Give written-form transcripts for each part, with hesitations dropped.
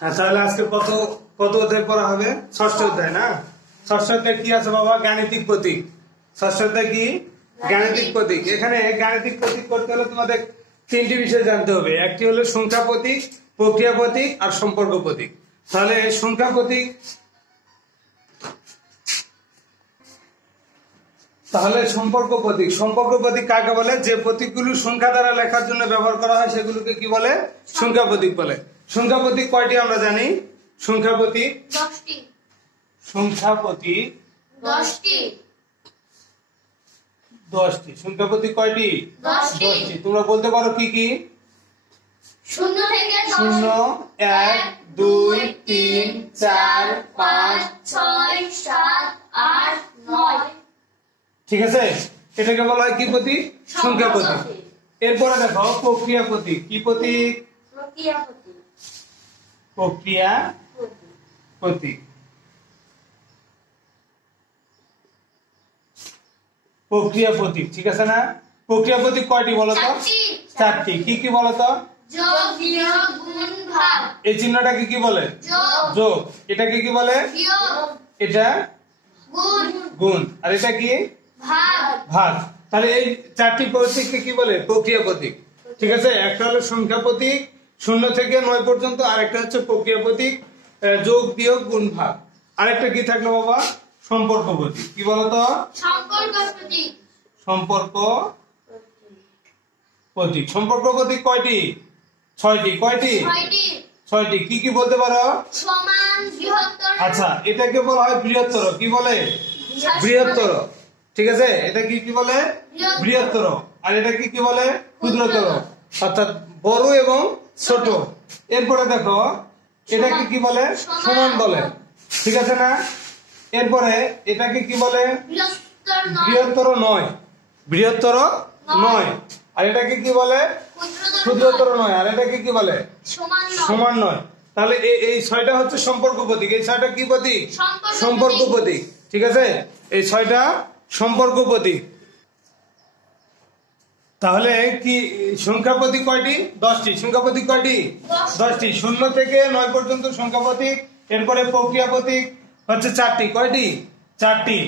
হ্যাঁ, তাহলে আজকে কত কত অধ্যায় পড়া হবে? ষষ্ঠ অধ্যায় না? ষষ্ঠ অধ্যায় কি আছে বাবা? গাণিতিক প্রতীক। ষষ্ঠ অধ্যায় কি? গাণিতিক প্রতীক। এখানে গাণিতিক প্রতীক করতে হলে তোমাদের তিনটি বিষয় জানতে হবে। একটি হলো সংখ্যা প্রতীক, প্রক্রিয়া প্রতীক আর সম্পর্ক প্রতীক। তাহলে সংখ্যা প্রতীক, তাহলে সম্পর্ক প্রতীক। সম্পর্ক প্রতীক কাকে বলে? যে প্রতীকগুলো সংখ্যা দ্বারা লেখার জন্য ব্যবহার করা হয় সেগুলোকে কি বলে? সংখ্যা প্রতীক বলে। সংখ্যা প্রতীক কয়টি আমরা জানি? সংখ্যা প্রতীক 10টি। সংখ্যা প্রতীক 10টি। 10টি। সংখ্যা প্রতীক কয়টি? 10টি। তোমরা বলতে পারো কি কি? 0 থেকে 0, 1, 2, 3, 4, 5, 6, 7, 8, 9। ঠিক আছে, এটাকে বলা হয় কি প্রতীক? সংখ্যা প্রতীক। এরপরে দেখো প্রক্রিয়া প্রতীক। কি প্রতীক? প্রক্রিয়া প্রতীক। প্রক্রিয়া প্রতীক। প্রক্রিয়া প্রতীক, ঠিক আছে না? প্রক্রিয়া প্রতীক কয়টি বলো তো? 4টি। কি কি বলো তো? যোগ, বিয়োগ, গুণ, ভাগ। এই চিহ্নটাকে কি বলে? যোগ। যোগ। এটাকে কি বলে? বিয়োগ। এটা গুণ। গুণ। আর এটা কি? ভাগ। ভাগ। তাহলে এই 4টি প্রতীককে কি বলে? প্রক্রিয়া প্রতীক। ঠিক আছে, একটা হলো সংখ্যা প্রতীক 0 থেকে 9 পর্যন্ত, আর একটা হচ্ছে প্রক্রিয়া প্রতীক যোগ, বিয়োগ, গুণ, ভাগ। আরেকটা কি থাকলো বাবা? সম্পর্ক প্রতীক। কি বলতো? সম্পর্ক প্রতীক। সম্পর্ক প্রতীক। সম্পর্ক প্রতীক কয়টি? 6টি। কয়টি? 6টি। 6টি। কি কি বলতে পারো? সমান, বৃহত্তর। আচ্ছা, এটাকে বলা হয় বৃহত্তর। কি বলে? বৃহত্তর। ঠিক আছে, এটা কি কি বলে? বৃহত্তর। আর এটা কি কি বলে? ক্ষুদ্রতর। অর্থাৎ বড় এবং ছোট। এরপরে দেখো এটাকে কি বলে? সমান বলে। ঠিক আছে না? এরপরে এটাকে কি বলে? বৃহত্তর নয়। বৃহত্তর নয়। বৃহত্তর নয়। আর এটাকে কি বলে? ক্ষুদ্রতর নয়। আর এটাকে কি বলে? সমান নয়। সমান নয়। তাহলে এই 6টা হচ্ছে সম্পর্ক প্রতীক। এই 6টা কি প্রতীক? সম্পর্ক প্রতীক। ঠিক আছে, এই 6টা সম্পর্ক প্রতীক। তাহলে কি সংখ্যা প্রতীক কয়টি? 10টি। সংখ্যা প্রতীক কয়টি? 10টি। 0 থেকে 9 পর্যন্ত সংখ্যা প্রতীক। এরপরে প্রক্রিয়া প্রতীক হচ্ছে 4টি। কয়টি? 4টি।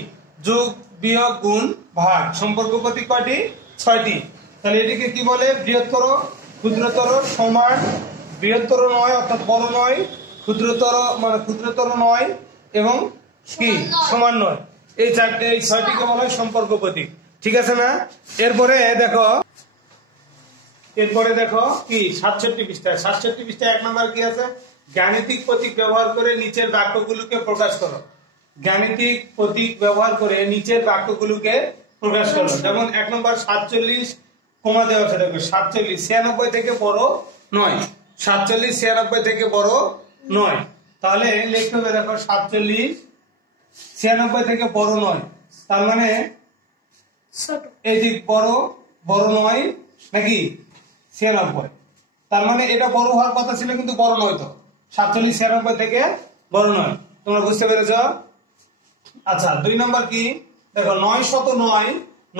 যোগ, বিয়োগ, গুণ, ভাগ। সম্পর্ক প্রতীক কয়টি? 6টি। তাহলে এটিকে কি বলে? বৃহত্তর, ক্ষুদ্রতর, সমান, বৃহত্তর নয় অর্থাৎ বড় নয়, ক্ষুদ্রতর মানে ক্ষুদ্রতর নয়, এবং কি? সমান নয়। এই 6টিকে বলা হয় সম্পর্ক প্রতীক। ঠিক আছে না? এরপরে দেখো কি 67 পৃষ্ঠায়। 67 পৃষ্ঠায় 1 নম্বর কি আছে? গাণিতিক প্রতীক ব্যবহার করে নিচের বাক্যগুলোকে প্রকাশ করো। গাণিতিক প্রতীক ব্যবহার করে নিচের বাক্যগুলোকে প্রকাশ করো। যেমন 1 নম্বর 47 কমা দেওয়া আছে। দেখো 47 96 থেকে বড় নয়। 47 96 থেকে বড় নয়। তাহলে লিখতে হবে দেখো 47 96 থেকে বড় নয়। তার মানে ছোট। এই যে বড় নয় নাকি 96, তার মানে এটা বড় হওয়ার কথা ছিল কিন্তু বড় নয়। তো 47 96 থেকে বড় নয়। তোমরা বুঝতে পেরেছ? আচ্ছা, 2 নম্বর কি? দেখো 909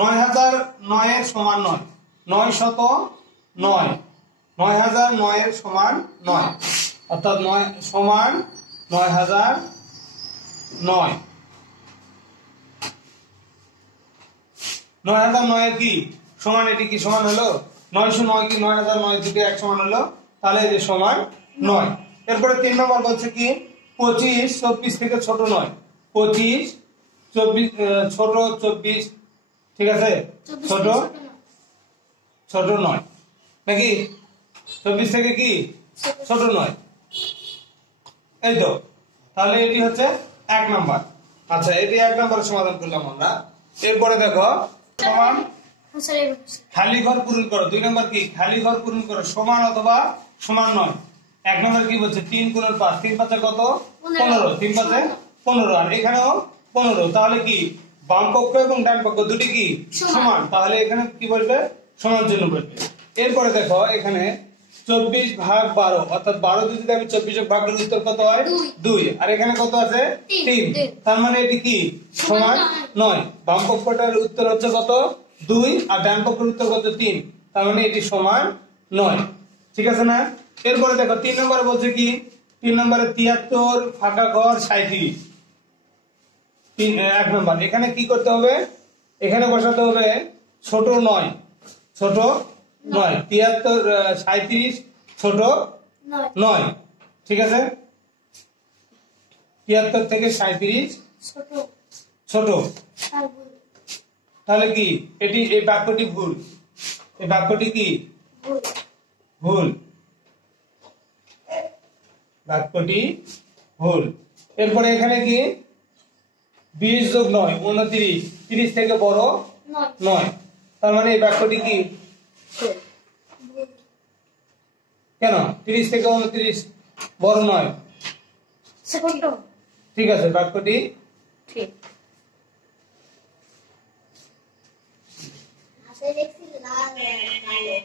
9009 এর সমান নয়। 909 9009 এর সমান নয়, অর্থাৎ 9 সমান 9009। 9009 এর কি সমান? এটি কি সমান হলো? 909 কি 9009 দুটো এক সমান হলো? তাহলে এই যে সমান 9। এরপরে 3 নম্বর বলছে কি? 25 24 থেকে ছোট নয়। 25 24 ছোট 24, ঠিক আছে, ছোট নয় নাকি? 24 থেকে কি ছোট নয়, এই তো। তাহলে এটি হচ্ছে 1 নম্বর। আচ্ছা, এটি 1 নম্বরের সমাধান করলাম আমরা। এরপরে দেখো সমান খালি ঘর পূরণ করো। 2 নম্বর কি? খালি ঘর পূরণ করো। সমান অথবা সমান নয়। 1 নম্বর কি বলছে? 3 গুণের 5। 3 5 কত? 15। 3 5 15। আর এখানেও 15। তাহলে কি বাম পক্ষ এবং ডান পক্ষ দুটি কি সমান? তাহলে এখানে কি বলবে? সমান চিহ্ন বলবে। এরপরে দেখো এখানে 24 ভাগ 12, অর্থাৎ 12 দিয়ে যদি আমি 24 ভাগ করি উত্তর কত হয়? 2। আর এখানে কত আছে? 3। তার মানে এটি কি সমান নয়। বাম পক্ষটার উত্তর হচ্ছে কত? 2, আর ডান পক্ষের উত্তর কত? 3। তার মানে এটি সমান নয়। ঠিক আছে না? এরপরে দেখো 3 নম্বরে বলছে কি? 3 নম্বরে 73 ফাঁকা ঘর 37 1 নম্বর। এখানে কি করতে হবে? এখানে বসাতে হবে ছোট 9, ছোট 9, 73 37 ছোট 9, ঠিক আছে? 73 থেকে 37 ছোট ছোট, আর ভুল তাহলে কি এটি এই বাক্যটি ভুল, এই বাক্যটি কি ভুল ভুল, বাক্যটি ভুল। এরপরে এখানে কি 20 যোগ 9 29, 30 থেকে বড় নয় 9, তার মানে এই বাক্যটি কি ভুল কেন 30 থেকে 29 বড় নয়? ছোট ঠিক আছে, বাক্যটি ঠিক আসলে দেখছি লাল কালো